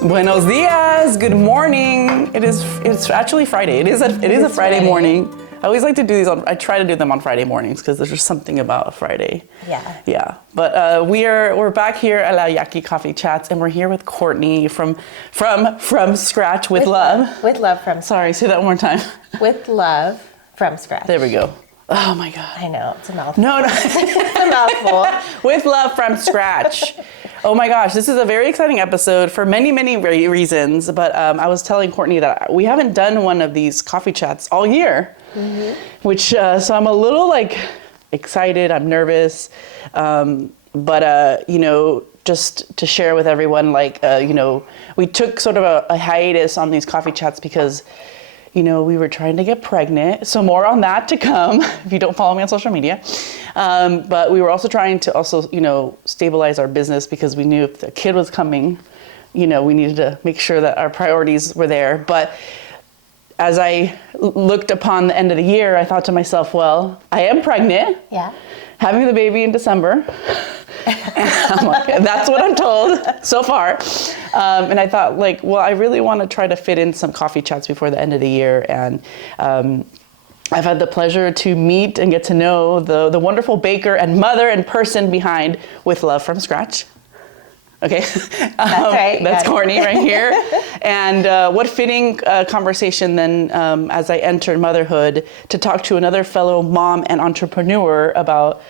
Buenos dias. Good morning. It's actually Friday. It is a Friday morning. I always like to do these I try to do them on Friday mornings because there's just something about a Friday. Yeah. Yeah. But we're back here at La Yaki Coffee Chats, and we're here with Kourtney from scratch with love. With love from. Sorry, say that one more time. With love from scratch. There we go. Oh my God. I know, it's a mouthful. No. It's a mouthful. With love from scratch. Oh my gosh, this is a very exciting episode for many, many reasons. But I was telling Kourtney that we haven't done one of these coffee chats all year, which, so I'm a little excited, I'm nervous. But just to share with everyone, we took sort of a hiatus on these coffee chats because we were trying to get pregnant. So more on that to come if you don't follow me on social media. But we were also trying to stabilize our business because we knew if the kid was coming, we needed to make sure that our priorities were there. But as I looked upon the end of the year, I thought to myself, well, I am pregnant. Yeah. Having the baby in December. I'm like, that's what I'm told so far. And I thought I really want to try to fit in some coffee chats before the end of the year. And I've had the pleasure to meet and get to know the wonderful baker and mother and person behind With Love from Scratch. Okay, That's right. That's Kourtney right here. And what fitting conversation then as I entered motherhood to talk to another fellow mom and entrepreneur about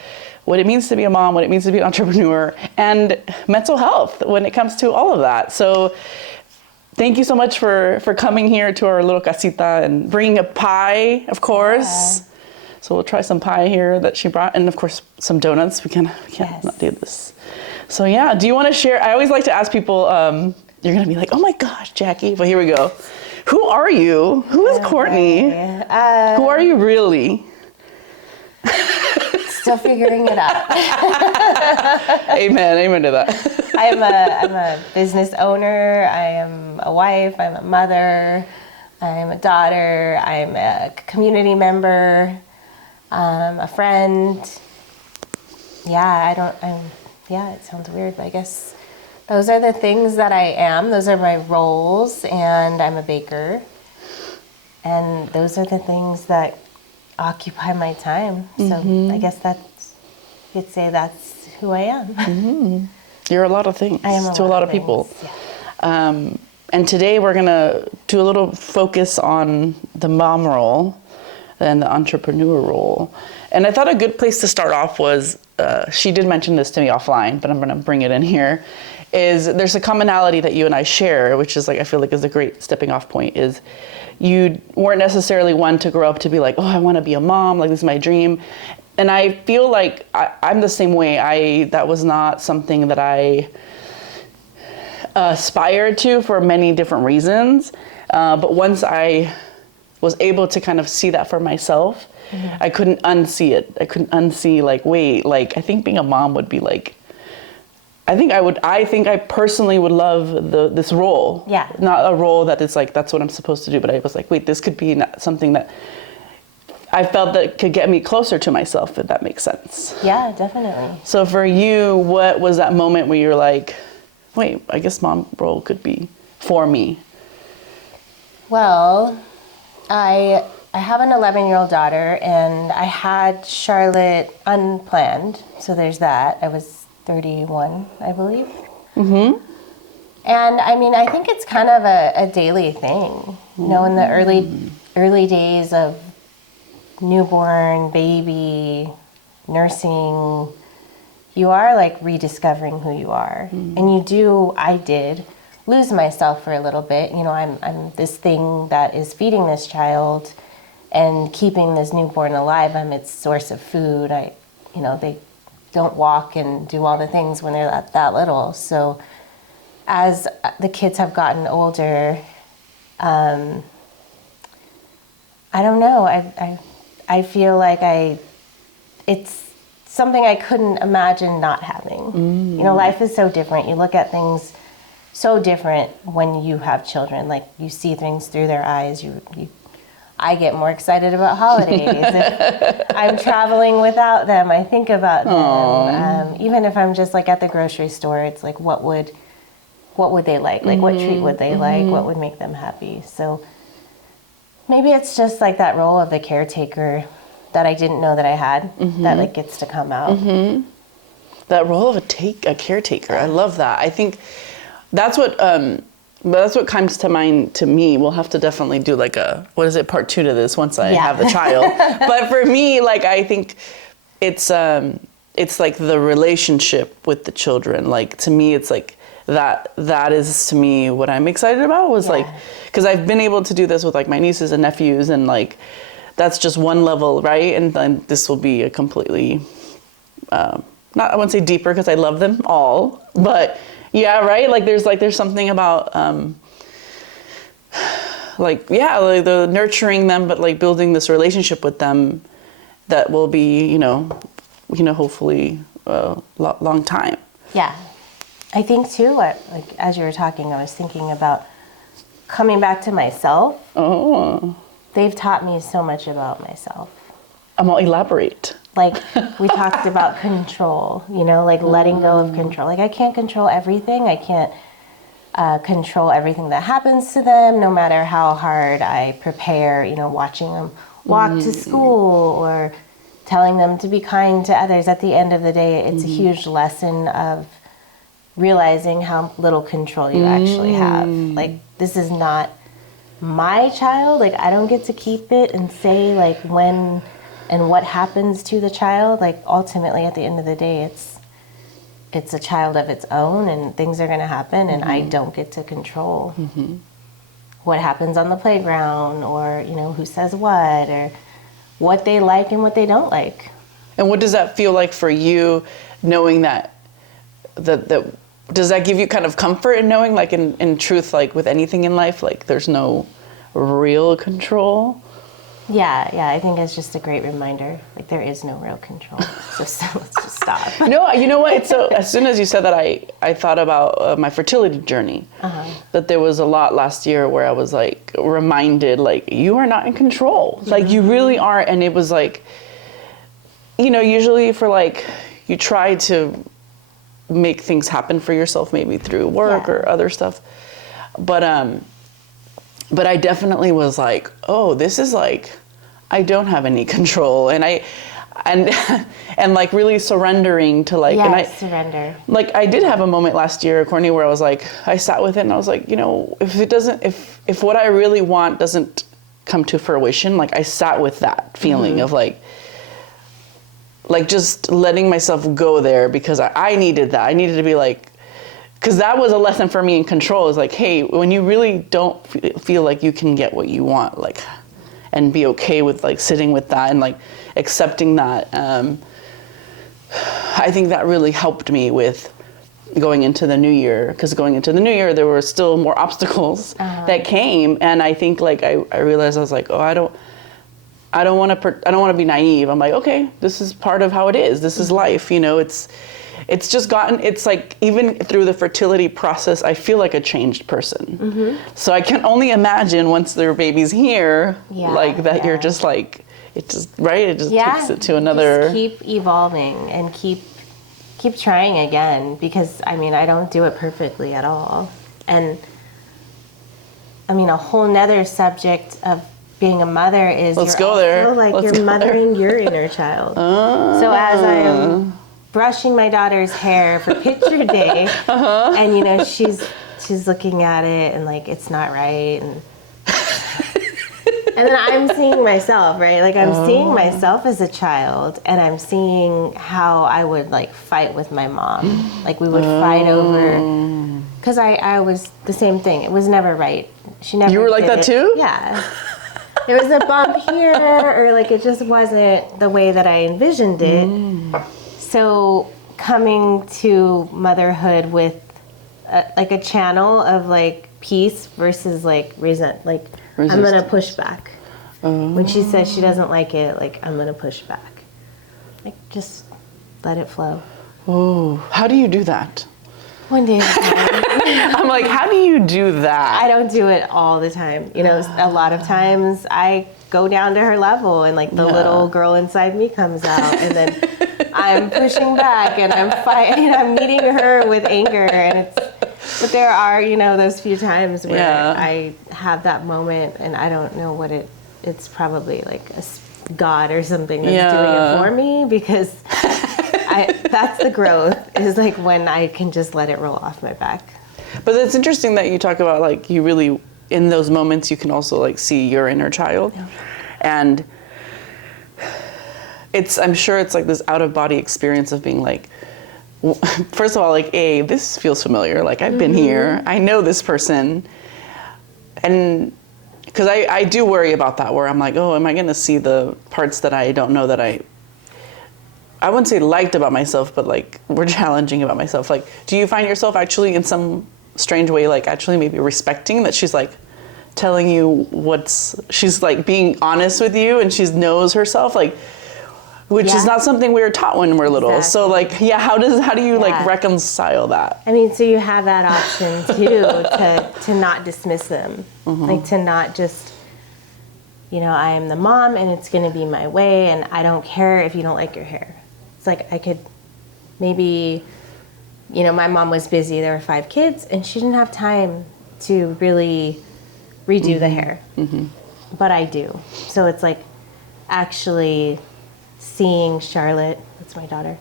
what it means to be a mom, what it means to be an entrepreneur, and mental health when it comes to all of that. So thank you so much for coming here to our little casita and bringing a pie, of course. Yeah. So we'll try some pie here that she brought, and of course some donuts. We can't not do this. So yeah, do you want to share? I always like to ask people, you're going to be like, oh my gosh, Jackie. But here we go. Who are you? Who is Kourtney? Who are you really? Still figuring it out. Amen to that. I'm a business owner. I am a wife. I'm a mother. I'm a daughter. I'm a community member. A friend. Yeah, it sounds weird, but I guess those are the things that I am. Those are my roles, and I'm a baker. And those are the things that occupy my time. So I guess you could say that's who I am. Mm-hmm. You're a lot of things to a lot of people. Yeah. And today we're gonna do a little focus on the mom role and the entrepreneur role. And I thought a good place to start off was, she did mention this to me offline, but I'm gonna bring it in here, is there's a commonality that you and I share, which is I feel like is a great stepping off point, is you weren't necessarily one to grow up to be like, oh, I wanna be a mom, this is my dream. And I feel like I'm the same way. That was not something that I aspired to for many different reasons. But once I was able to kind of see that for myself, I couldn't unsee it. I couldn't unsee I think being a mom would be I think I personally would love this role. Yeah. Not a role that is that's what I'm supposed to do, but I was this could be something that I felt that could get me closer to myself, if that makes sense. Yeah, definitely. So for you, what was that moment where you're like, wait, I guess mom role could be for me? Well, I have an 11-year-old daughter, and I had Charlotte unplanned. So there's that. I was 31, I believe. Mm-hmm. And I think it's kind of a daily thing. In the early days of newborn, baby, nursing, you are rediscovering who you are. And I did lose myself for a little bit. I'm this thing that is feeding this child and keeping this newborn alive. I'm its source of food. They don't walk and do all the things when they're that little. So as the kids have gotten older, I don't know. I feel like it's something I couldn't imagine not having. Life is so different. You look at things so different when you have children. You see things through their eyes. I get more excited about holidays. If I'm traveling without them, I think about them. Even if I'm just at the grocery store, it's what would what would they like? Like, what treat would they like? What would make them happy? So maybe it's just like that role of the caretaker that I didn't know that I had, that like gets to come out. That role of a caretaker. I love that. I think that's what comes to mind to me. We'll have to definitely do like part 2 to this once I have the child. But for me, like, I think it's like the relationship with the children. Like, to me, it's like that is to me what I'm excited about, was like, because I've been able to do this with like my nieces and nephews, and like, that's just one level, right? And then this will be a completely, I wouldn't say deeper, because I love them all, but yeah, right? Like there's something about, like the nurturing them, but like building this relationship with them that will be, hopefully a long time. Yeah. I think too, like as you were talking, I was thinking about coming back to myself. Oh. They've taught me so much about myself. I'll elaborate. Like, we talked about control, like letting go of control. Like, I can't control everything. I can't control everything that happens to them, no matter how hard I prepare, watching them walk to school or telling them to be kind to others. At the end of the day, it's a huge lesson of realizing how little control you actually have. Like, this is not my child. Like, I don't get to keep it and say like when and what happens to the child. Like, ultimately at the end of the day, it's a child of its own, and things are going to happen, and I don't get to control what happens on the playground, or who says what, or what they like and what they don't like. And what does that feel like for you, knowing that does that give you kind of comfort in knowing, like, in truth, like with anything in life, like there's no real control? Yeah, I think it's just a great reminder. Like, there is no real control. So let's just stop. No, you know what? So as soon as you said that, I thought about my fertility journey. That there was a lot last year where I was like reminded, like, you are not in control. Like, you really aren't. And it was like, usually for like, you try to make things happen for yourself, maybe through work or other stuff. But I definitely was like, oh, this is like, I don't have any control. And and like really surrendering to like, surrender. Like, I did have a moment last year, Kourtney, where I was like, I sat with it and I was like, if what I really want doesn't come to fruition, like, I sat with that feeling of like just letting myself go there, because I needed that. I needed to be like, because that was a lesson for me in control, is like, hey, when you really don't feel like you can get what you want, like, and be okay with like sitting with that and like accepting that. I think that really helped me with going into the new year, because going into the new year, there were still more obstacles that came. And I think like, I realized, I was like, oh, I don't want to be naive. I'm like, okay, this is part of how it is. This is life. It's just gotten, it's like, even through the fertility process, I feel like a changed person. So I can only imagine once their baby's here, you're just like, it just takes it to another. Just keep evolving and keep trying again, because I mean, I don't do it perfectly at all. And I mean, a whole nother subject of being a mother is you're mothering your inner child. So as I am brushing my daughter's hair for picture day, and she's looking at it and like, it's not right, and then I'm seeing myself, right? Like, I'm seeing myself as a child, and I'm seeing how I would like fight with my mom. Like, we would fight over, because I was the same thing. It was never right. She never. You were like that too? Yeah. There was a bump here, or like, it just wasn't the way that I envisioned it. So coming to motherhood with like a channel of like peace versus like resistance. I'm gonna push back. When she says she doesn't like it, like, I'm gonna push back. Like, just let it flow. Oh, how do you do that? One day at a time. I'm like, how do you do that? I don't do it all the time. A lot of times I go down to her level, and like the little girl inside me comes out, and then I'm pushing back, and I'm fighting, and I'm meeting her with anger, and But there are, those few times where Yeah. I have that moment and I don't know what it's probably like God or something that's doing it for me, because that's the growth, is like when I can just let it roll off my back. But it's interesting that you talk about like you really, in those moments, you can also like see your inner child. Yeah. And I'm sure it's like this out of body experience of being like, first of all, like, this feels familiar. Like, I've been here. I know this person. And because I do worry about that, where I'm like, oh, am I going to see the parts that I don't know that I wouldn't say liked about myself, but like were challenging about myself. Like, do you find yourself actually in some strange way, like actually maybe respecting that she's like telling you she's like being honest with you and she knows herself, like, which is not something we were taught when we're little. Exactly. So like, how do you like reconcile that? I mean, so you have that option too, to not dismiss them, like to not just, I am the mom and it's going to be my way and I don't care if you don't like your hair. It's like I could maybe, my mom was busy. There were 5 kids and she didn't have time to really redo the hair, but I do. So it's like actually seeing Charlotte, that's my daughter,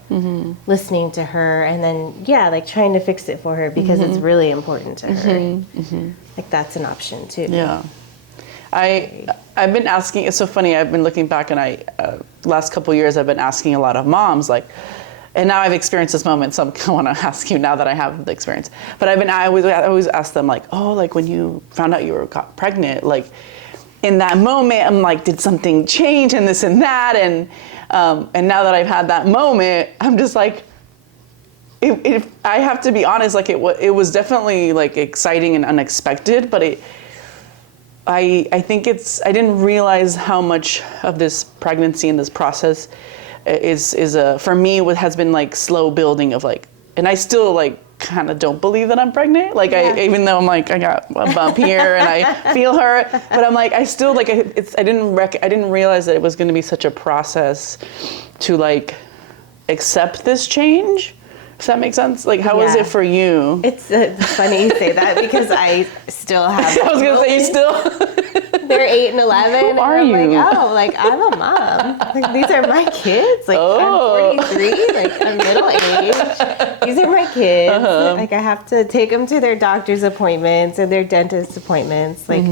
listening to her, and then like trying to fix it for her because it's really important to her. Like that's an option too. Yeah. I've been asking, it's so funny, I've been looking back and last couple of years I've been asking a lot of moms, like, and now I've experienced this moment, so I want to ask you now that I have the experience. But I always ask them like, oh, like when you found out you got pregnant, like in that moment, I'm like, did something change and this and that? And now that I've had that moment, I'm just like, I have to be honest, like it was definitely like exciting and unexpected, but I think I didn't realize how much of this pregnancy and this process is for me, has been like slow building of like, and I still like kind of don't believe that I'm pregnant. Like even though I'm like, I got a bump here and I feel her, but I'm like, I still like, I didn't realize that it was going to be such a process to like accept this change. Does that make sense? Like, how was it for you? It's funny you say that because I still have. I was gonna say you still. They're 8 and 11. Who are and you? I'm like, I'm a mom. Like, these are my kids. Like, I'm 43. Like, I'm middle age. These are my kids. Like, I have to take them to their doctor's appointments and their dentist appointments. Like,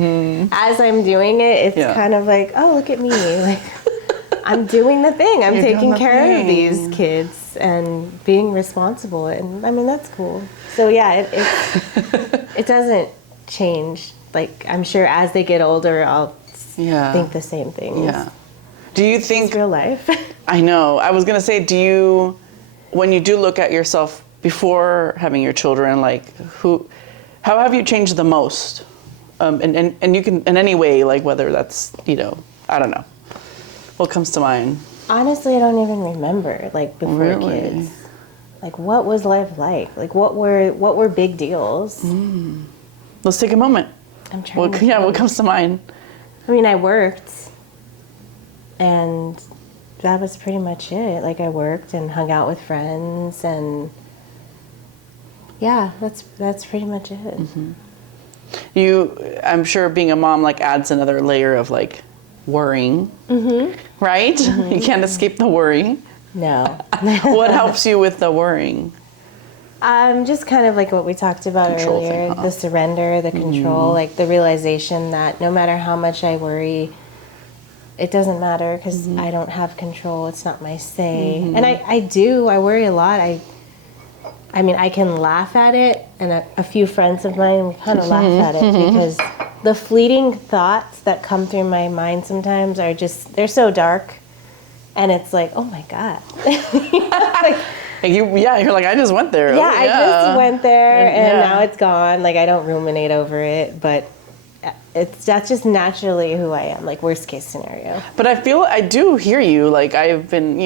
as I'm doing it, it's kind of like, oh, look at me. Like, I'm doing the thing. I'm taking care of these kids and being responsible. And I mean, that's cool. So yeah, it doesn't change. Like, I'm sure as they get older, I'll think the same things. Yeah. Do you think it's real life? I know. I was gonna say, when you do look at yourself before having your children, like how have you changed the most? And you can in any way, like whether that's I don't know. What comes to mind? Honestly, I don't even remember, like, before kids. Like, what was life like? Like, what were big deals? Let's take a moment. I'm trying what comes to mind? I mean, I worked, and that was pretty much it. Like, I worked and hung out with friends, and yeah, that's pretty much it. I'm sure being a mom, like, adds another layer of, like, worrying, right? You can't escape the worrying. No. What helps you with the worrying? Just kind of like what we talked about earlier, the surrender, the control, like the realization that no matter how much I worry, it doesn't matter because I don't have control. It's not my say. And I worry a lot. I mean, I can laugh at it, and a few friends of mine kind of laugh at it because the fleeting thoughts that come through my mind sometimes are they're so dark, and it's like, oh my God. You're like, I just went there. Yeah, I just went there, and now it's gone. Like, I don't ruminate over it, but that's just naturally who I am, like worst case scenario. But I do hear you. Like, I've been,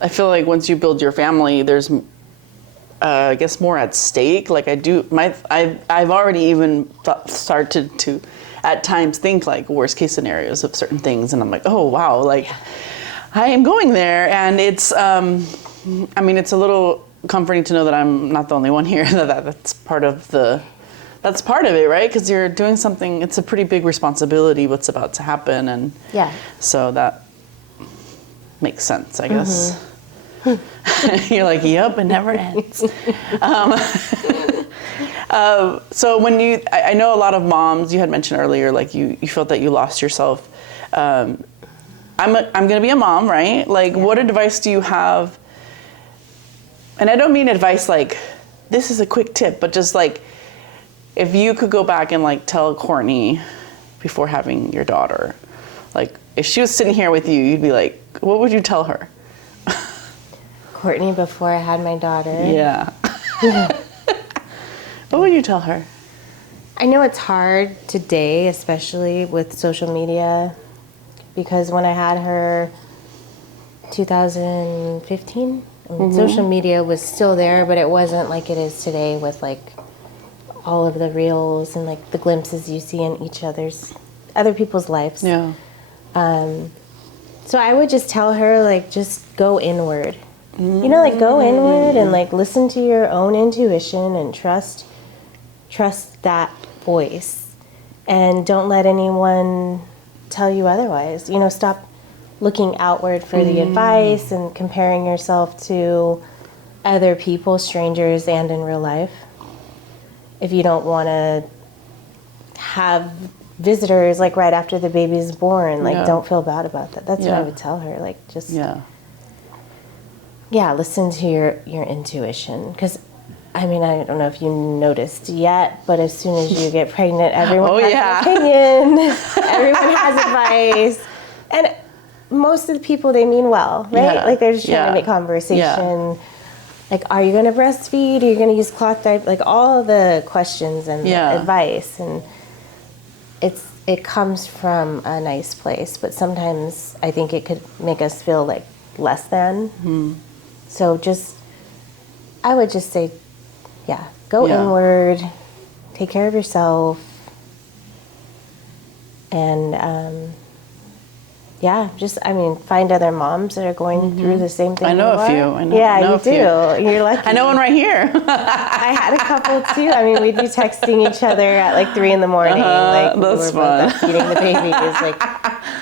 I feel like once you build your family, there's, I guess, more at stake. Like I've already even started to, at times, think like worst case scenarios of certain things, and I'm like, oh wow, like I am going there, and it's, I mean, it's a little comforting to know that I'm not the only one here. That's part of it, right? Because you're doing something. It's a pretty big responsibility. What's about to happen, and so that makes sense, I guess. You're like, yep, it never ends. So when I know a lot of moms, you had mentioned earlier, like you felt that you lost yourself. I'm going to be a mom, right? Like, what advice do you have? And I don't mean advice like, this is a quick tip, but just like, if you could go back and like tell Kourtney before having your daughter, like if she was sitting here with you, you'd be like, what would you tell her? Kourtney before I had my daughter. Yeah. What would you tell her? I know it's hard today, especially with social media, because when I had her 2015, social media was still there, but it wasn't like it is today with like all of the reels and like the glimpses you see in other people's lives. Yeah. So I would just tell her, like, just go inward. You know, like go inward and like listen to your own intuition and trust that voice, and don't let anyone tell you otherwise. You know, stop looking outward for the advice and comparing yourself to other people, strangers, and in real life. If you don't want to have visitors like right after the baby's born, like don't feel bad about that. That's what I would tell her. Like just listen to your intuition, because I mean, I don't know if you noticed yet, but as soon as you get pregnant, everyone has an opinion. Everyone has advice. And most of the people, they mean well, right? Yeah. Like they're just trying to make conversation. Yeah. Like, are you going to breastfeed? Are you going to use cloth diaper? Like all the questions and the advice. And it comes from a nice place, but sometimes I think it could make us feel like less than. Mm-hmm. So I would just say, go inward, take care of yourself, and find other moms that are going through the same thing. I know a few. You do. You're lucky. I know one right here. I had a couple too. I mean, we'd be texting each other at like 3 a.m. Like that's we were fun. both feeding the babies. Like,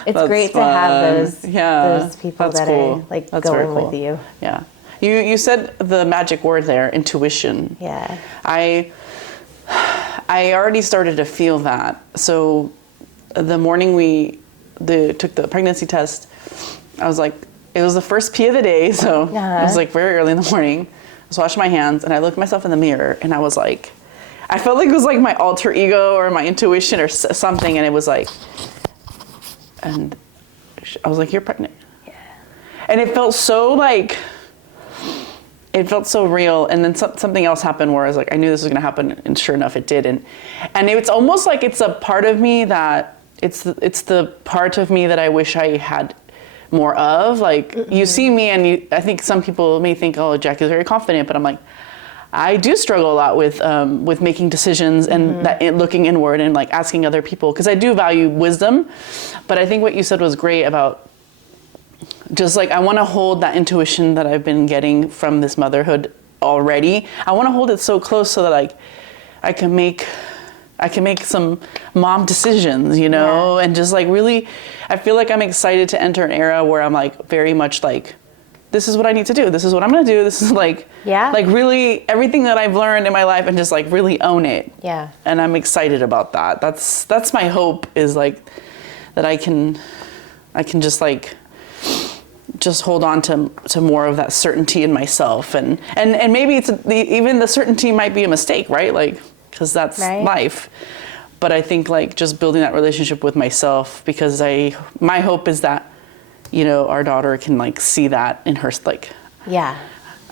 it's that's great fun. to have those people that cool. are like that's going cool. with you. Yeah. You said the magic word there, intuition. Yeah. I already started to feel that. So the morning we took the pregnancy test, I was like, it was the first pee of the day, so it was like very early in the morning. I was washing my hands and I looked myself in the mirror and I was like, I felt like it was like my alter ego or my intuition or something, and it was like, and I was like, you're pregnant. Yeah. And it felt so like, it felt so real. And then something else happened where I was like, I knew this was going to happen, and sure enough it did. And it's almost like it's a part of me that it's the part of me that I wish I had more of. Like you see me and I think some people may think, oh, Jack is very confident, but I'm like, I do struggle a lot with making decisions and looking inward and like asking other people, because I do value wisdom. But I think what you said was great about just like, I want to hold that intuition that I've been getting from this motherhood already. I want to hold it so close so that like I can make some mom decisions, you know, and just like really, I feel like I'm excited to enter an era where I'm like very much like, this is what I need to do. This is what I'm going to do. This is like really everything that I've learned in my life, and just like really own it. Yeah. And I'm excited about that. That's my hope, is like that I can just like, just hold on to more of that certainty in myself, and maybe even the certainty might be a mistake, right? Like, because that's life. But I think like just building that relationship with myself, because my hope is that, you know, our daughter can like see that in her, like, I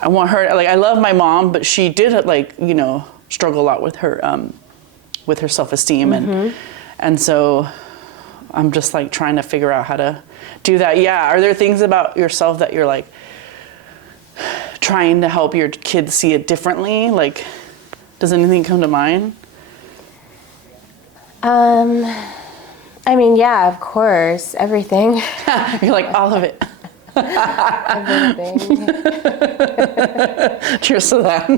want her, like, I love my mom, but she did like, you know, struggle a lot with her self-esteem, and so I'm just like trying to figure out how to do that. Yeah. Are there things about yourself that you're like trying to help your kids see it differently? Like, does anything come to mind? I mean, yeah, of course, everything. You're like, all of it. Everything. Cheers to that.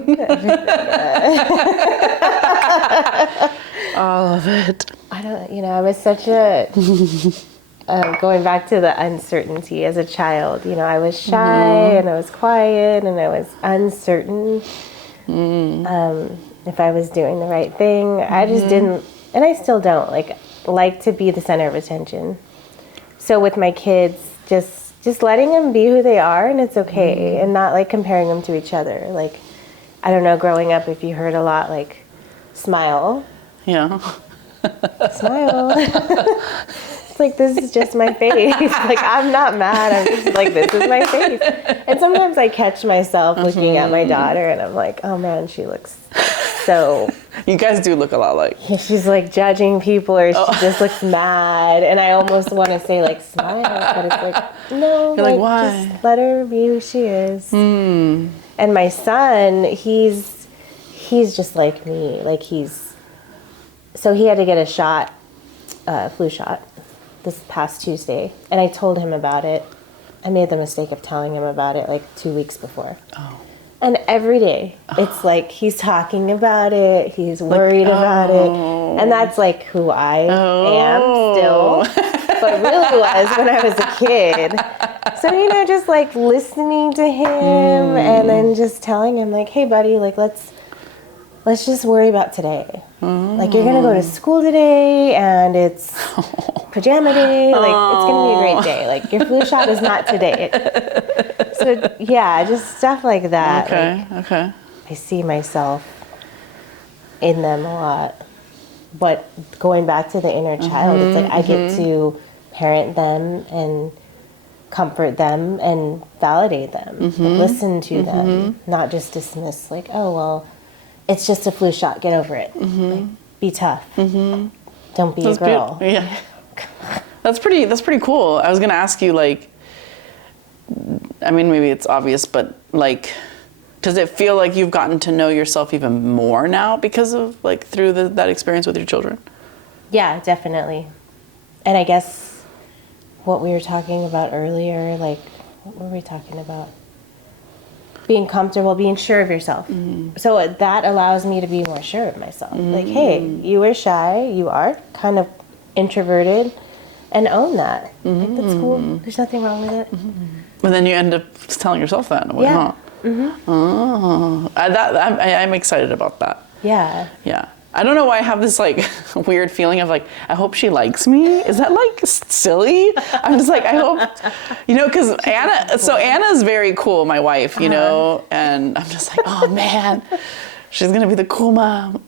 All of it. I was such a, going back to the uncertainty as a child, I was shy and I was quiet and I was uncertain if I was doing the right thing. I just didn't, and I still don't, like to be the center of attention. So with my kids, just letting them be who they are, and it's okay, and not comparing them to each other. I don't know, growing up, if you heard a lot smile. Yeah. Smile. It's this is just my face. I'm not mad. I'm just this is my face. And sometimes I catch myself looking at my daughter, and I'm like, oh man, she looks so. You guys do look a lot like. She's judging people, or she just looks mad, and I almost want to say smile, but it's no. You're why? Just let her be who she is. And my son, he's just like me. So he had to get a shot, flu shot, this past Tuesday, and I told him about it. I made the mistake of telling him about it 2 weeks before. Oh. And every day, it's he's talking about it, he's worried about it, and that's who I am still, but really was when I was a kid. So, just listening to him and then just telling him hey buddy, let's just worry about today. You're gonna go to school today and it's pajama day, it's gonna be a great day. Your flu shot is not today. So yeah, just stuff like that. Okay. I see myself in them a lot. But going back to the inner child, it's I get to parent them and comfort them and validate them, listen to them, not just dismiss oh well, it's just a flu shot, get over it. Be tough. Don't be a girl. Yeah. That's pretty cool. I was gonna ask you maybe it's obvious, but does it feel like you've gotten to know yourself even more now because of through that experience with your children? Yeah, definitely. And I guess what we were talking about earlier, what were we talking about? Being comfortable, being sure of yourself. So that allows me to be more sure of myself. Hey, you were shy, you are kind of introverted, and own that. That's cool. There's nothing wrong with it. But then you end up telling yourself that in a way, huh? Oh, I'm excited about that. Yeah. Yeah. I don't know why I have this weird feeling of I hope she likes me. Is that silly? I'm just I hope, because Anna's very cool, my wife, and I'm just oh man, she's gonna be the cool mom.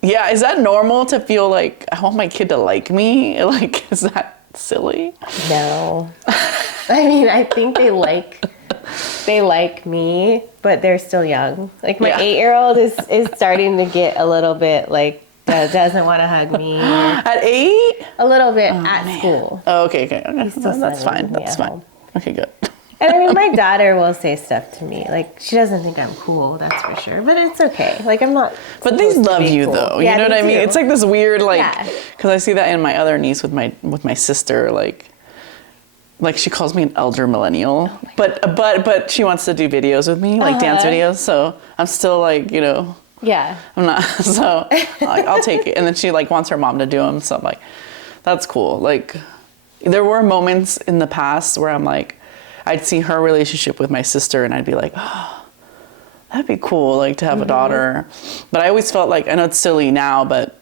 Yeah, is that normal to feel I want my kid to like me? Is that silly? No. I think they like me, but they're still young. My 8-year-old is starting to get a little bit doesn't want to hug me. At 8? A little bit at school. Oh, okay. That's fine. That's fine. Okay, good. And my daughter will say stuff to me. She doesn't think I'm cool, that's for sure. But it's okay. I'm not. But they love you cool. Though. You know what I mean? It's this weird because I see that in my other niece with my sister. She calls me an elder millennial, but she wants to do videos with me, dance videos. So I'm still yeah. I'm not. So I'll take it. And then she wants her mom to do them. So I'm that's cool. There were moments in the past where I'm I'd see her relationship with my sister and I'd be oh, that'd be cool, to have a daughter. But I always felt I know it's silly now, but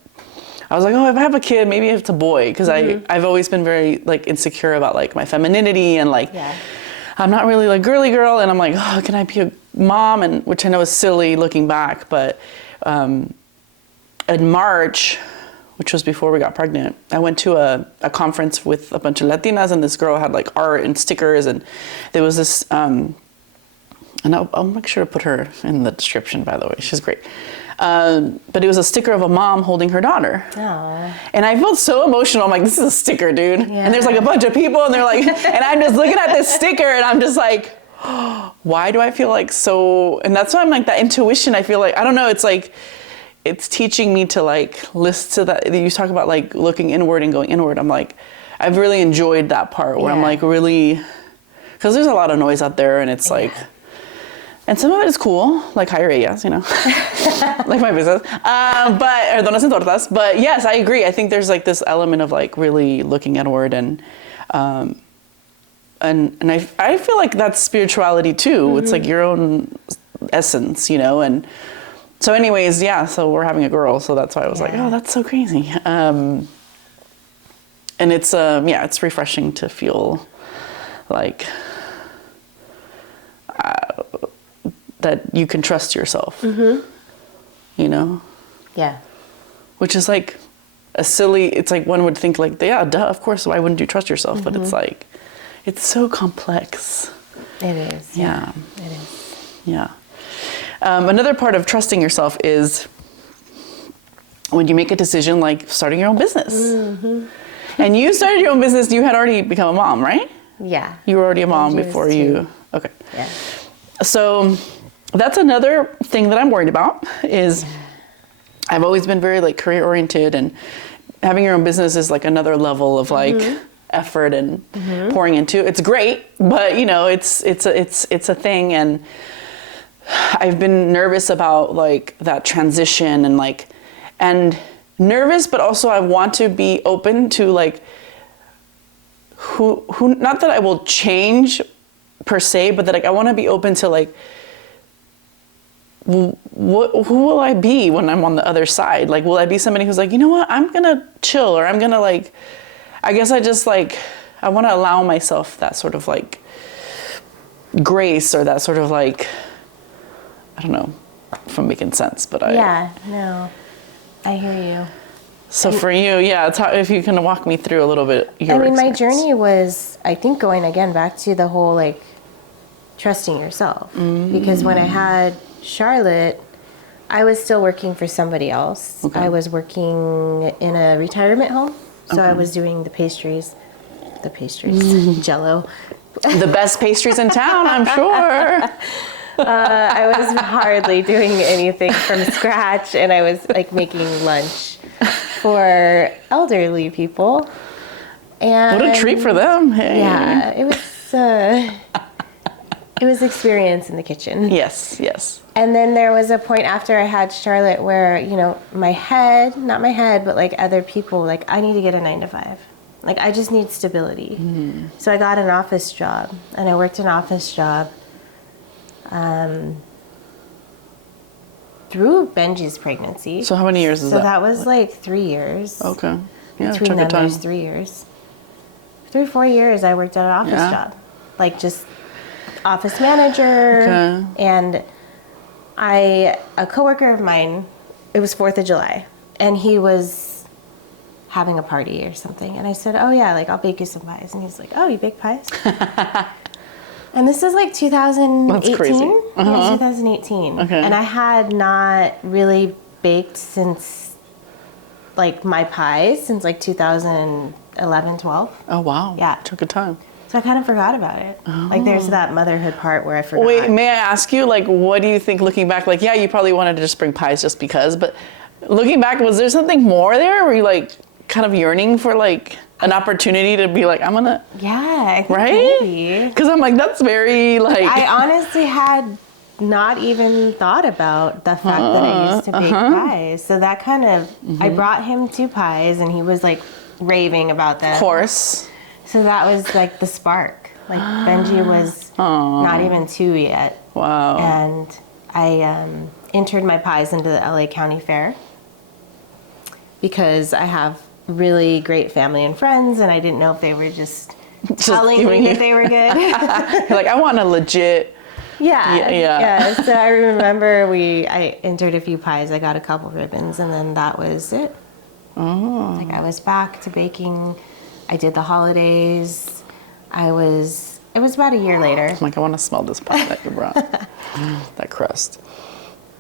I was oh, if I have a kid, maybe if it's a boy, because I've always been very insecure about my femininity and I'm not really girly girl, and I'm oh, can I be a mom? And which I know is silly looking back, but in March, which was before we got pregnant, I went to a conference with a bunch of Latinas, and this girl had art and stickers, and there was this and I'll make sure to put her in the description, by the way. She's great. But it was a sticker of a mom holding her daughter. Aww. And I felt so emotional. I'm this is a sticker, dude. Yeah. And there's a bunch of people, and they're and I'm just looking at this sticker, and I'm just oh, why do I feel so? And that's why I'm that intuition. I feel I don't know. It's it's teaching me to listen to that. You talk about looking inward and going inward. I'm I've really enjoyed that part where I'm really. because there's a lot of noise out there, and it's like, and some of it is cool, like higher ellas, you know, like my business. Or donas and tortas. But yes, I agree. I think there's like this element of like really looking inward and I feel like that's spirituality too. It's like your own essence, you know. And so, anyways, yeah. So we're having a girl, so that's why I was like, oh, that's so crazy. And it's it's refreshing to feel like that you can trust yourself. You know. Yeah. Which is like it's like one would think like, yeah, duh, of course, why wouldn't you trust yourself? But it's like, it's so complex. It is. Yeah. It is. Yeah. Another part of trusting yourself is when you make a decision like starting your own business. And you started your own business, you had already become a mom, right? Yeah. You were already a mom before you... Okay. Yeah. So that's another thing that I'm worried about is I've always been very like career oriented, and having your own business is like another level of like effort and pouring into. It's great, but you know, it's a thing, and I've been nervous about like that transition and nervous, but also I want to be open to like who not that I will change per se, but that like I want to be open to like who will I be when I'm on the other side? Like, will I be somebody who's like, you know what, I'm gonna chill, or I'm gonna like, I guess I just like, I want to allow myself that sort of like grace, or that sort of like, I don't know if I'm making sense, but Yeah, no, I hear you. So for you, if you can walk me through a little bit your my experience. journey was, I think, going again back to the whole like trusting yourself. Because when I had Charlotte, I was still working for somebody else. Okay. I was working in a retirement home. So I was doing the pastries, Jell-O. The best pastries in town, I'm sure. I was hardly doing anything from scratch, and I was like making lunch for elderly people. And What a treat for them. Hey. yeah, it was experience in the kitchen. Yes, yes. And then there was a point after I had Charlotte where, you know, not my head, but like other people, like I need to get a 9-to-5. Like I just need stability. So I got an office job, and I worked an office job through Benji's pregnancy. So how many years is that? So that was like 3 years. Okay. Yeah, Between took them, your time. there's 3 years. 3-4 years I worked at an office job. Like just office manager. Okay. And a coworker of mine, it was 4th of July, and he was having a party or something. And I said, oh yeah, like I'll bake you some pies. And he's like, oh, you bake pies? And this is like 2018. That's crazy. Yeah, 2018. Okay. And I had not really baked since like my pies since like 2011, 12. Oh, wow. Yeah. Took a time. So I kind of forgot about it. Like there's that motherhood part where I forgot. Wait, may I ask you, like, what do you think looking back? Like, yeah, you probably wanted to just bring pies just because, but looking back, was there something more there? Were you like kind of yearning for like an opportunity to be like, I'm gonna... Yeah, I think right? maybe. Because I'm like, that's very like... I honestly had not even thought about the fact that I used to bake pies. So that kind of, I brought him 2 pies, and he was like raving about them. Of course. So that was like the spark. Like Benji was not even 2 yet. Wow. And I entered my pies into the LA County Fair because I have really great family and friends, and I didn't know if they were just telling me that they were good. You're like, I want a legit... Yeah. So I remember I entered a few pies. I got a couple ribbons, and then that was it. Oh. Like I was back to baking. I did the holidays. It was about a year later. I'm like, I want to smell this pie that you brought. That crust.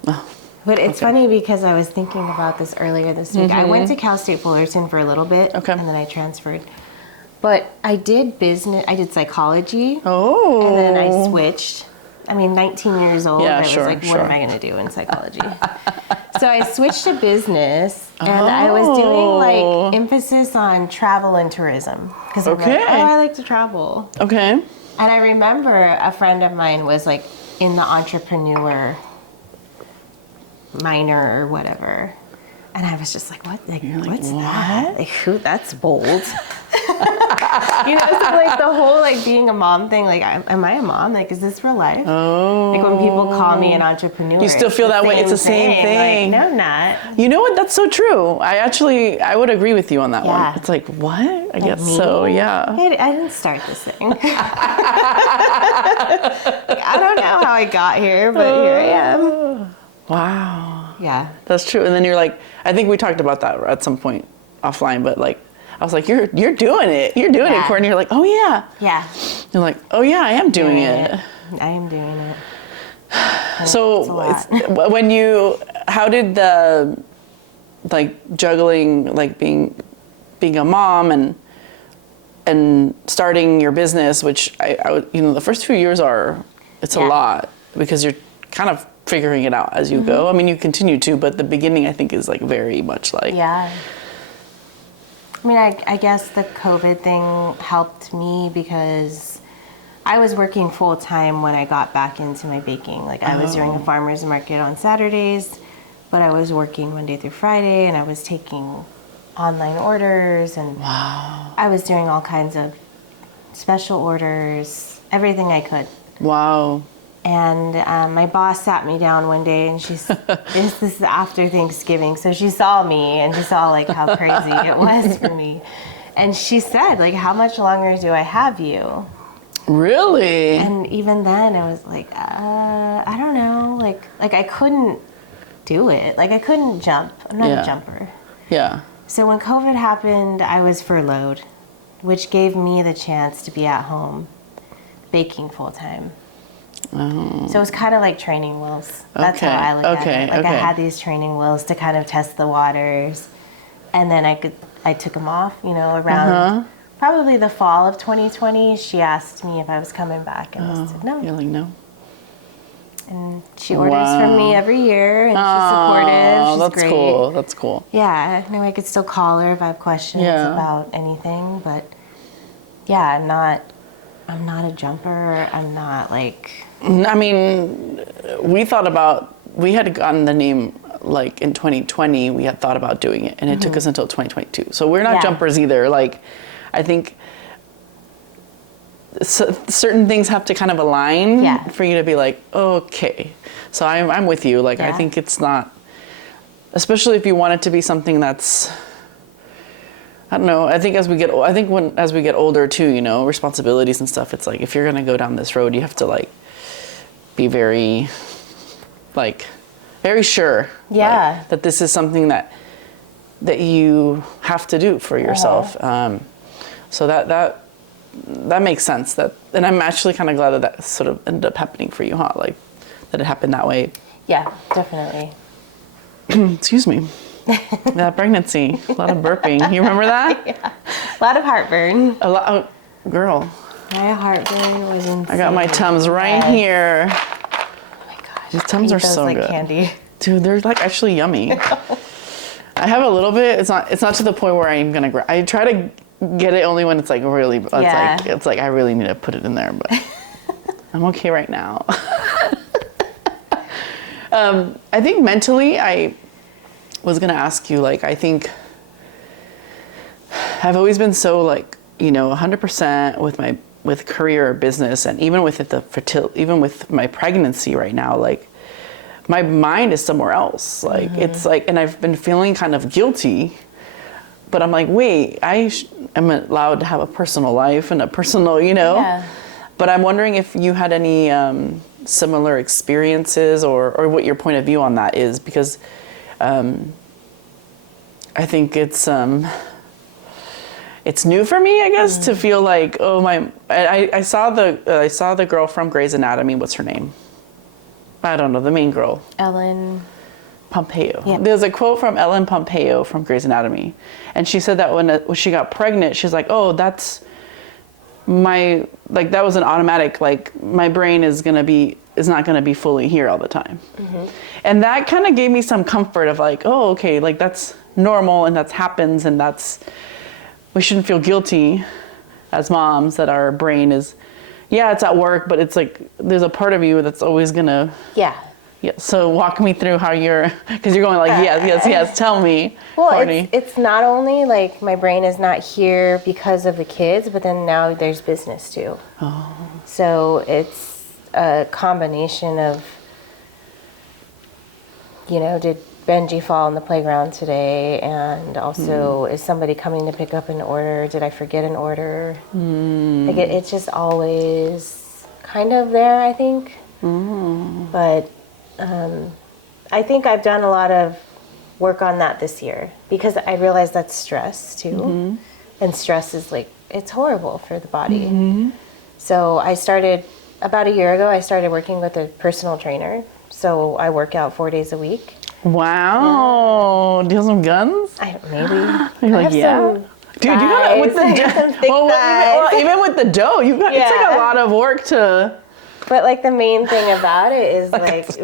Oh. But it's funny because I was thinking about this earlier this week. I went to Cal State Fullerton for a little bit, and then I transferred. But I did psychology, and then I switched. I mean, 19 years old, I was like, what am I going to do in psychology? So I switched to business, and I was doing like emphasis on travel and tourism. Because I'm like, I like to travel. Okay. And I remember a friend of mine was like in the entrepreneur minor or whatever. And I was just like, what? Like, what's that? Like, who? That's bold. You know, so like the whole like being a mom thing, like, am I a mom? Like, is this real life? Oh. Like when people call me an entrepreneur. You still feel that way? It's the same thing. Like, no, I'm not. You know what? That's so true. I would agree with you on that one. It's like, what? I guess me? so, yeah. I didn't start this thing. Like, I don't know how I got here, but here I am. Wow. Yeah. That's true. And then you're like, I think we talked about that at some point offline, but like, I was like, you're doing it. You're doing it, Kourtney. You're like, oh yeah. Yeah. You're like, oh yeah, I am doing it. I am doing it. So how did the, like, juggling, like being a mom and starting your business, which I you know, the first few years it's a lot because you're kind of figuring it out as you go. I mean, you continue to, but the beginning I think is like very much like. Yeah. I mean, I guess the COVID thing helped me because I was working full time when I got back into my baking. Like I was doing a farmer's market on Saturdays, but I was working Monday through Friday and I was taking online orders and I was doing all kinds of special orders, everything I could. Wow. And my boss sat me down one day and this is after Thanksgiving, so she saw me and she saw like how crazy it was for me. And she said, like, how much longer do I have you? Really? And even then I was like, I don't know. Like I couldn't do it. Like I couldn't jump. I'm not a jumper. Yeah. So when COVID happened, I was furloughed, which gave me the chance to be at home baking full time. Oh. So it was kind of like training wheels. That's how I look at it. Like I had these training wheels to kind of test the waters, and then I took them off. You know, around probably the fall of 2020. She asked me if I was coming back, and I said no. You're like no. And she orders from me every year, and she's supportive. She's that's great. cool. That's cool. Yeah, I know I could still call her if I have questions about anything, but yeah, I'm not a jumper. I'm not like. I mean, we had gotten the name like in 2020. We had thought about doing it, and it took us until 2022. So we're not jumpers either. Like, I think certain things have to kind of align for you to be like, okay. So I'm with you. Like, I think it's not, especially if you want it to be something that's. I don't know. I think as we get older too, you know, responsibilities and stuff. It's like if you're gonna go down this road, you have to like be very sure. Yeah. Like, that this is something that you have to do for yourself. So that makes sense. And I'm actually kind of glad that sort of ended up happening for you, huh? Like that it happened that way. Yeah, definitely. Excuse me. That pregnancy, a lot of burping. You remember that? Yeah. A lot of heartburn. Girl. My heartburn was insane. I got my Tums right here. Oh my gosh. These Tums are so like good. Candy. Dude, they're like actually yummy. I have a little bit. It's not to the point where I'm gonna. I try to get it only when it's like really. It's like I really need to put it in there, but I'm okay right now. I think mentally, I was gonna ask you. Like, I think I've always been so like 100% with career or business, and even with even with my pregnancy right now, like my mind is somewhere else. Like it's like, and I've been feeling kind of guilty, but I'm like, wait, I am allowed to have a personal life and a personal, Yeah. But I'm wondering if you had any similar experiences or what your point of view on that is, because I think it's new for me, I guess, to feel like, I saw the girl from Grey's Anatomy. What's her name? I don't know, the main girl. Ellen Pompeo. Yeah. There's a quote from Ellen Pompeo from Grey's Anatomy, and she said that when she got pregnant, she's like, oh, that's that was an automatic, like my brain is not gonna be fully here all the time. And that kind of gave me some comfort of like, oh, okay, like that's normal and that happens, and we shouldn't feel guilty as moms that our brain is, yeah, it's at work, but it's like there's a part of you that's always gonna. Yeah. Yeah. So walk me through how because you're going like yes. Tell me. Well, Kourtney. it's not only like my brain is not here because of the kids, but then now there's business too. Oh. So it's a combination of, did Benji fall on the playground today? And also, is somebody coming to pick up an order? Did I forget an order? Like it's just always kind of there, I think. But I think I've done a lot of work on that this year because I realized that's stress too. And stress is it's horrible for the body. So I started, about a year ago, I started working with a personal trainer. So I work out 4 days a week. Wow. Yeah. Do you have some guns? Maybe. You're like, yeah. Dude, you got with the even with the dough, it's like a lot of work to. But the main thing about it is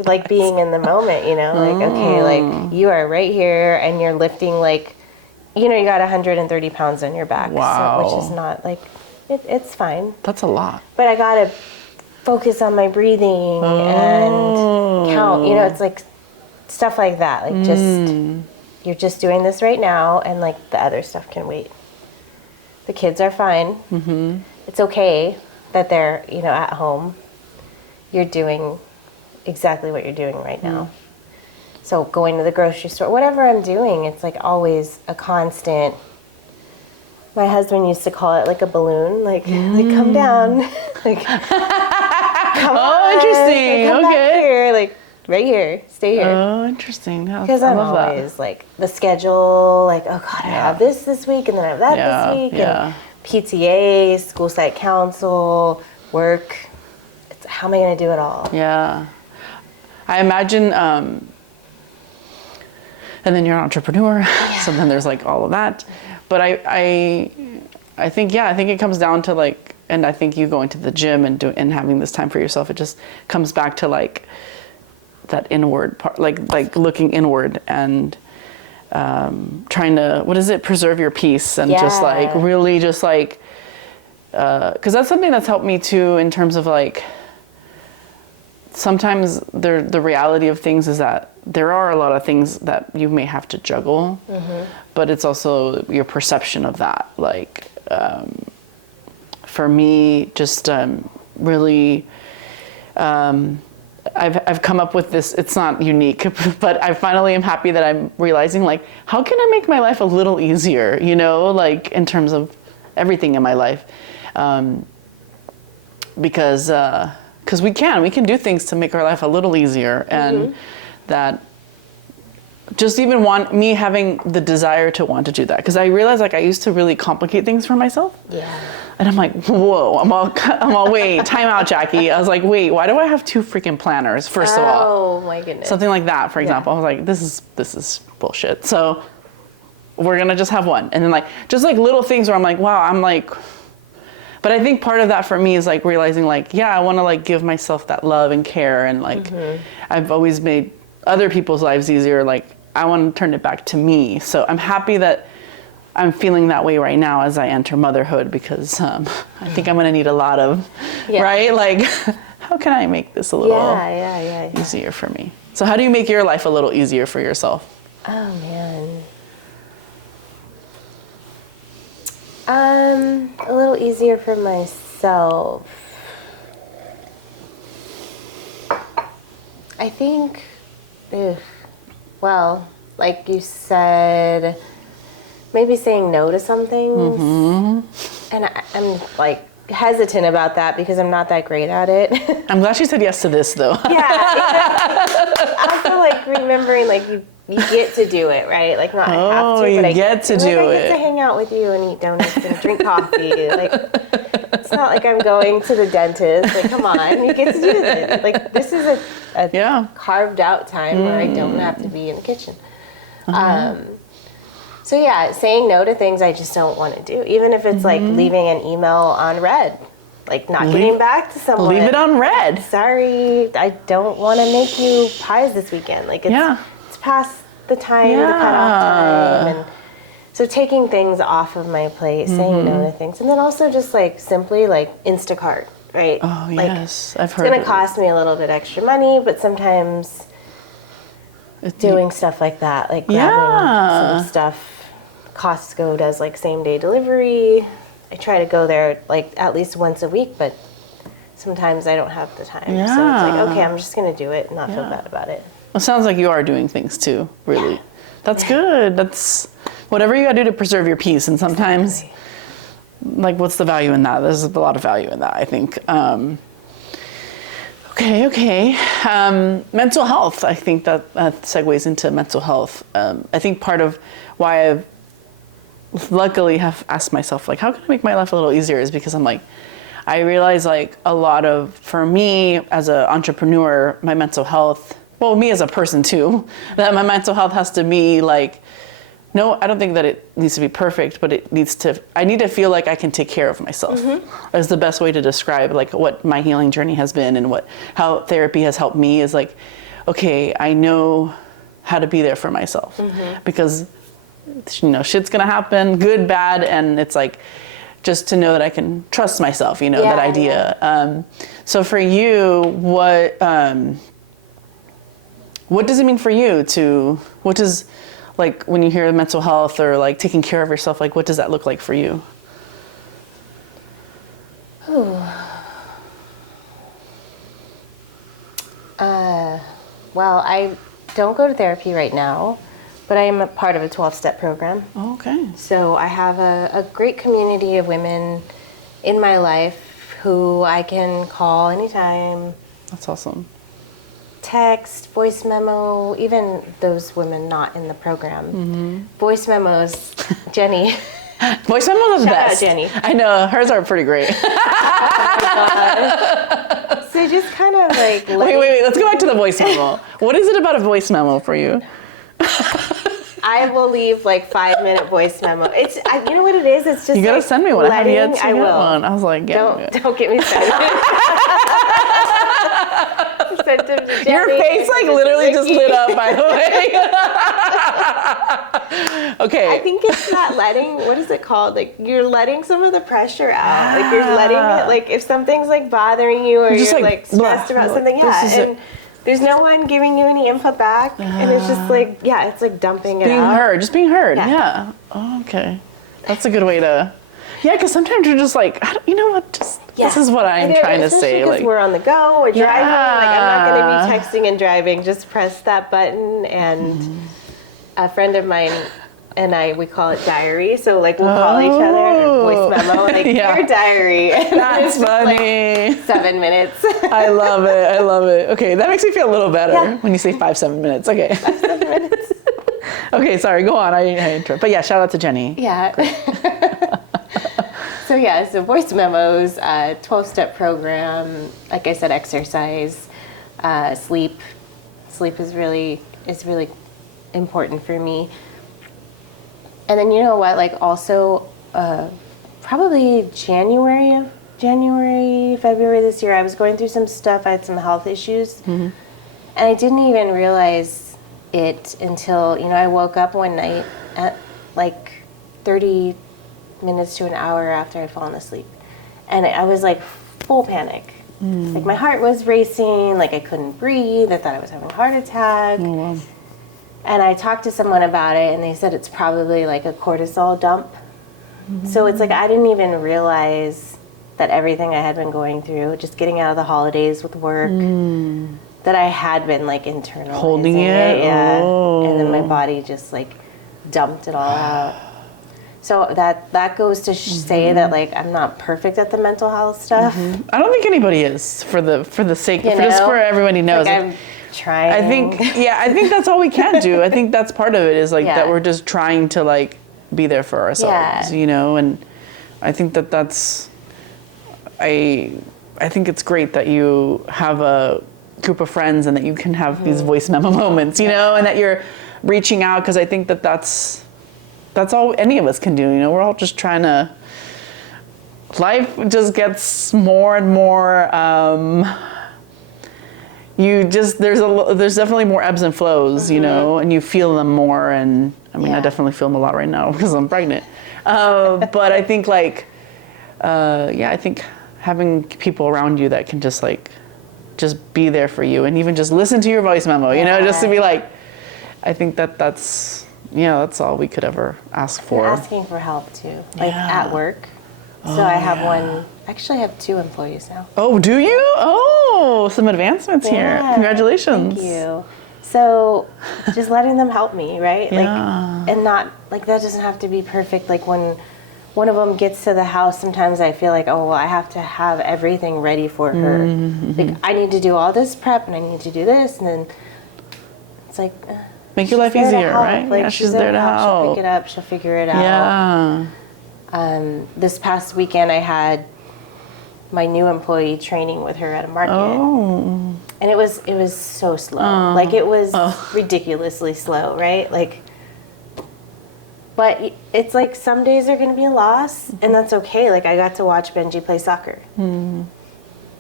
like being in the moment, okay, you are right here and you're lifting you got 130 pounds on your back. Wow. So, which is not it's fine. That's a lot. But I gotta focus on my breathing and count. It's stuff like that. You're just doing this right now, and the other stuff can wait. The kids are fine. It's okay that they're at home. You're doing exactly what you're doing right now. So going to the grocery store, whatever I'm doing, it's always a constant. My husband used to call it a balloon, come down, come on, interesting. come Okay. back here, right here, stay here. Oh, interesting. Because I'm always the schedule, oh God, I have this week, and then I have that this week, and PTA, school site council, work. How am I going to do it all? Yeah. I imagine, and then you're an entrepreneur, so then there's all of that. But I think it comes down to and I think you going to the gym and having this time for yourself, it just comes back to that inward part, looking inward and trying to, preserve your peace and just really just because that's something that's helped me too in terms of sometimes the reality of things is that there are a lot of things that you may have to juggle, but it's also your perception of that. For me, just really, I've come up with this. It's not unique, but I finally am happy that I'm realizing how can I make my life a little easier? In terms of everything in my life, because we can do things to make our life a little easier, and that just even want me having the desire to want to do that, because I realized I used to really complicate things for myself. Yeah. And I'm like, whoa, I'm all wait, time out, Jackie. I was like, wait, why do I have 2 freaking planners? First of all. Oh my goodness. Something like that, for example. I was like, this is bullshit. So we're gonna just have one, and then just little things where I'm like, wow, but I think part of that for me is realizing I want to give myself that love and care, and I've always made other people's lives easier. I want to turn it back to me. So I'm happy that I'm feeling that way right now as I enter motherhood, because I think I'm going to need a lot of, right? How can I make this a little easier for me? So how do you make your life a little easier for yourself? Oh man. A little easier for myself. I think, like you said, maybe saying no to some things. And I'm hesitant about that because I'm not that great at it. I'm glad she said yes to this, though. Also, remembering, you get to do it, right? Not I have to, but I get to do it. I get to hang out with you and eat donuts and drink coffee. It's not like I'm going to the dentist. Come on, you get to do this. This is a carved out time where I don't have to be in the kitchen. So saying no to things I just don't want to do, even if it's leaving an email on read, not getting back to someone. Leave it on read. Sorry, I don't want to make you pies this weekend. It's past the time, the cutoff time, and so taking things off of my plate, saying no to things, and then also just simply Instacart, right? Oh, yes. I've heard it's going of to cost me a little bit extra money, but sometimes doing stuff like that, like grabbing some stuff. Costco does like same day delivery. I try to go there like at least once a week, but sometimes I don't have the time. So it's like, okay, I'm just going to do it and not feel bad about it. It sounds like you are doing things too, really. Yeah. That's good. That's whatever you got to do to preserve your peace. And sometimes, like, what's the value in that? There's a lot of value in that, I think. Okay. Mental health. I think that segues into mental health. I think part of why I've luckily have asked myself, like, how can I make my life a little easier is because I'm like, I realize like a lot of, for me as an entrepreneur, my mental health, well, me as a person too, that my mental health has to be like, no, I don't think that it needs to be perfect, but I need to feel like I can take care of myself. Is the best way to describe like what my healing journey has been and how therapy has helped me is like, okay, I know how to be there for myself because, shit's gonna happen, good, bad, and it's like, just to know that I can trust myself, that idea. Yeah. So for you, what does it mean for you what does, like, when you hear mental health or like taking care of yourself, like what does that look like for you? Well, I don't go to therapy right now, but I am a part of a 12-step program. Oh, okay. So I have a great community of women in my life who I can call anytime. That's awesome. Text, voice memo, even those women not in the program. Voice memos, Jenny. Voice memos are the best. Shout out Jenny. I know, hers are pretty great. So just kind of like... Wait, let's go back to the voice memo. What is it about a voice memo for you? I will leave like 5-minute voice memo. You know what it is? It's just you gotta send me one. I will. One. I was like, don't get me started. Your face like literally just lit up, by the way. Okay. I think it's not what is it called? Like you're letting some of the pressure out. Like you're letting it, like if something's like bothering you or you're like stressed about something, and there's no one giving you any input back, and it's just like, it's like dumping it out. Just being heard, yeah. Oh, okay. That's a good way to, because sometimes you're just like, you know what, this is what I'm trying to say. Because we're on the go, or driving, like I'm not going to be texting and driving, just press that button, and a friend of mine and we call it diary, so like we'll call each other voice memo, like your diary. That's funny. Like 7 minutes. I love it. Okay, that makes me feel a little better when you say 7 minutes. Okay. 7 minutes. Okay, sorry, go on. I interrupt. But shout out to Jenny. Yeah. So voice memos, 12-step program, like I said, exercise, sleep. Sleep is really important for me. And then you know what, like also probably January, February this year, I was going through some stuff. I had some health issues. And I didn't even realize it until, I woke up one night at like 30 minutes to an hour after I'd fallen asleep. And I was like full panic. Like my heart was racing, like I couldn't breathe. I thought I was having a heart attack. Oh, wow. And I talked to someone about it, and they said it's probably like a cortisol dump. So it's like I didn't even realize that everything I had been going through, just getting out of the holidays with work, that I had been like internalizing holding it. And then my body just like dumped it all out. So that goes to say that like I'm not perfect at the mental health stuff. I don't think anybody is for the sake, just for everybody knows. Like I'm trying. I think that's all we can do. I think that's part of it is like that we're just trying to like be there for ourselves, and I think that's I think it's great that you have a group of friends and that you can have these voice memo moments, and that you're reaching out, because I think that's all any of us can do. We're all just trying to. Life just gets more and more. There's definitely more ebbs and flows, and you feel them more. And I mean, I definitely feel them a lot right now because I'm pregnant. But I think I think having people around you that can just like, just be there for you and even just listen to your voice memo, you know, just to be like, I think that's all we could ever ask for. I'm asking for help too, like at work. So I have actually I have 2 employees now. Oh, do you? Oh, some advancements here. Congratulations. Thank you. So just letting them help me, right? Yeah. Like, and not, like, that doesn't have to be perfect. Like when one of them gets to the house, sometimes I feel like, oh, well, I have to have everything ready for her. Like, I need to do all this prep and I need to do this. And then it's like, make your life easier, right? Like, yeah, she's there to help. She'll pick it up. She'll figure it out. Yeah. This past weekend, I had my new employee training with her at a market. Oh. And it was so slow. Like, it was ridiculously slow, right? Like, but it's like some days are going to be a loss, and that's okay. Like, I got to watch Benji play soccer.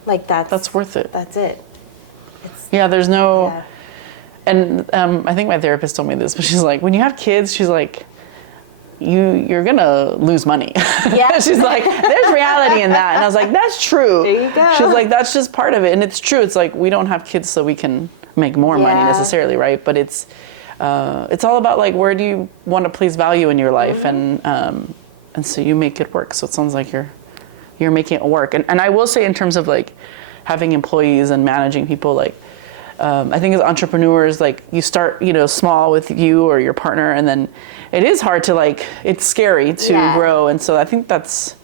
Like, that's worth it. That's it. There's no... And I think my therapist told me this, but she's like, when you have kids, she's like, you're gonna lose money. Yeah. She's like, there's reality in that. And I was like, that's true. There you go. She's like, that's just part of it. And it's true. It's like, we don't have kids so we can make more money necessarily, right? But it's all about like, where do you want to place value in your life? And so you make it work. So it sounds like you're making it work. And I will say, in terms of like having employees and managing people, like, I think as entrepreneurs, like, you start, small with you or your partner, and then it is hard to, like, it's scary to grow. And so I think that's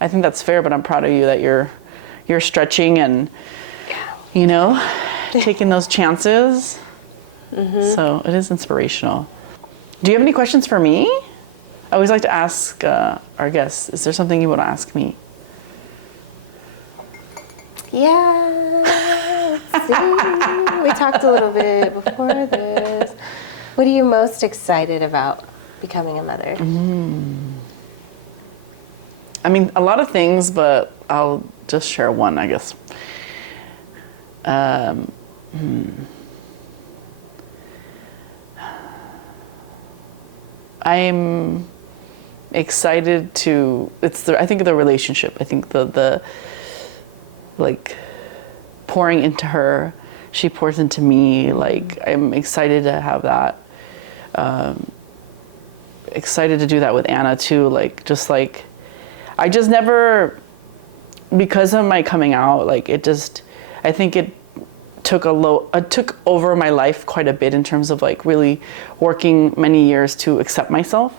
fair, but I'm proud of you that you're stretching and, taking those chances. So it is inspirational. Do you have any questions for me? I always like to ask our guests, is there something you want to ask me? Yeah, let's see. We talked a little bit before this. What are you most excited about becoming a mother? I mean, a lot of things, but I'll just share one, I guess. I'm excited to, I think the relationship. I think the like pouring into her, she pours into me. Like, I'm excited to have that. Excited to do that with Anna too. Like, just like, I just never, because of my coming out, like, I think it took over my life quite a bit in terms of like really working many years to accept myself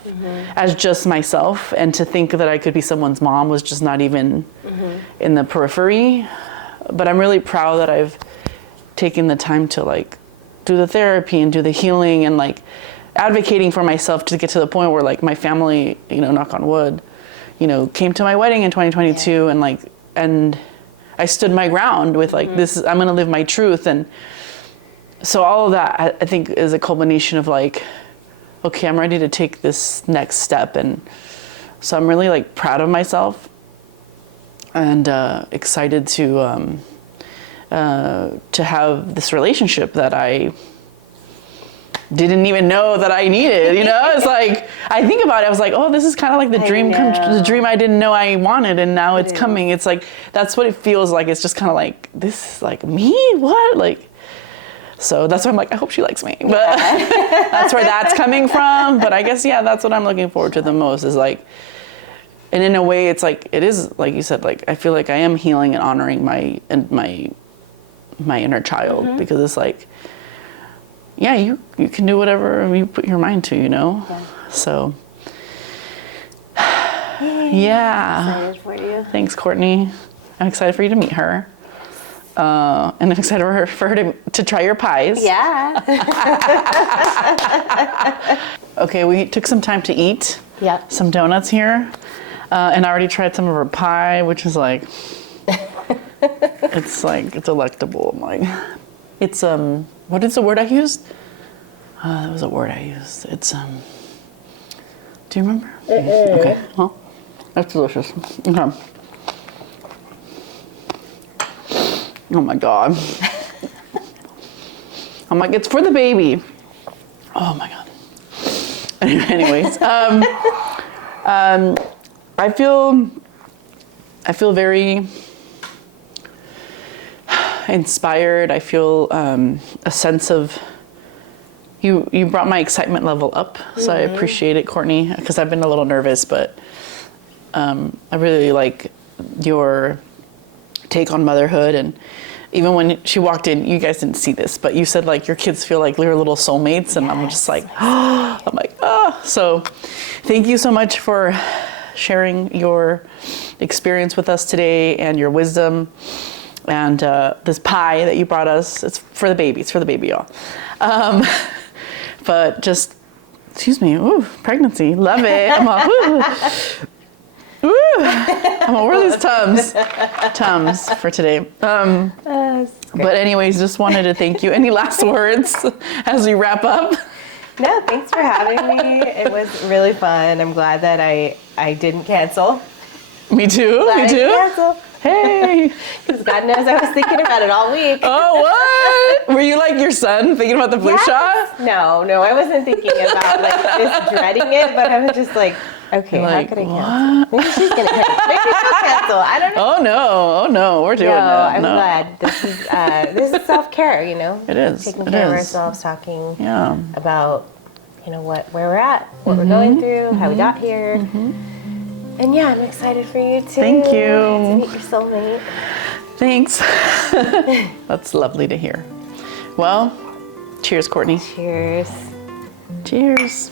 as just myself, and to think that I could be someone's mom was just not even in the periphery. But I'm really proud that I've taken the time to like do the therapy and do the healing and like advocating for myself to get to the point where like my family, knock on wood, came to my wedding in 2022 and I stood my ground with like this, I'm going to live my truth. And so all of that, I think, is a culmination of like, okay, I'm ready to take this next step. And so I'm really like proud of myself and excited to have this relationship that I didn't even know that I needed. It's like, I think about it, I was like, oh, this is kind of like the dream I didn't know I wanted, and now it's coming. It's like, that's what it feels like. It's just kind of like, this is like me, what? Like, so that's why I'm like, I hope she likes me. But that's where that's coming from. But I guess, that's what I'm looking forward to the most, is like, and in a way, it's like, it is, like you said, like, I feel like I am healing and honoring my inner child, because it's like, you can do whatever you put your mind to, So, Excited for you. Thanks, Kourtney. I'm excited for you to meet her. And I'm excited for her to try your pies. Yeah. Okay, we took some time to eat. Yep. Some donuts here. And I already tried some of her pie, which is like, it's delectable. I'm like, it's, what is the word I used? That was a word I used. It's, do you remember? Okay, well, that's delicious. Okay. Oh my God. I'm like, it's for the baby. Oh my God. Anyways, I feel very inspired. I feel a sense of, you brought my excitement level up. So I appreciate it, Kourtney, because I've been a little nervous, but I really like your take on motherhood. And even when she walked in, you guys didn't see this, but you said like your kids feel like they're little soulmates, and I'm just like, I'm like, oh. So thank you so much for sharing your experience with us today and your wisdom, and this pie that you brought us. It's for the baby. It's for the baby, y'all. But just, excuse me, ooh, pregnancy, love it. I'm all, ooh. I'm gonna wear these Tums for today. But anyways, just wanted to thank you. Any last words as we wrap up? No, thanks for having me. It was really fun. I'm glad that I didn't cancel. Me too. Glad Me I too. didn't cancel. Hey. Because God knows I was thinking about it all week. Oh, what? Were you like your son thinking about the flu shot? No, I wasn't thinking about like just dreading it, but I was just like, okay, Like, how could I cancel? Maybe she's gonna cancel. Maybe she'll cancel. I don't know. Oh no, we're doing No, that. I'm glad. This is self-care, you know. It is. Taking It care of is. ourselves, talking Yeah. about, you know, where we're at, what we're going through, how we got here. And yeah, I'm excited for you too. Thank you. To meet your soulmate. Thanks. That's lovely to hear. Well, cheers, Kourtney. Cheers. Cheers.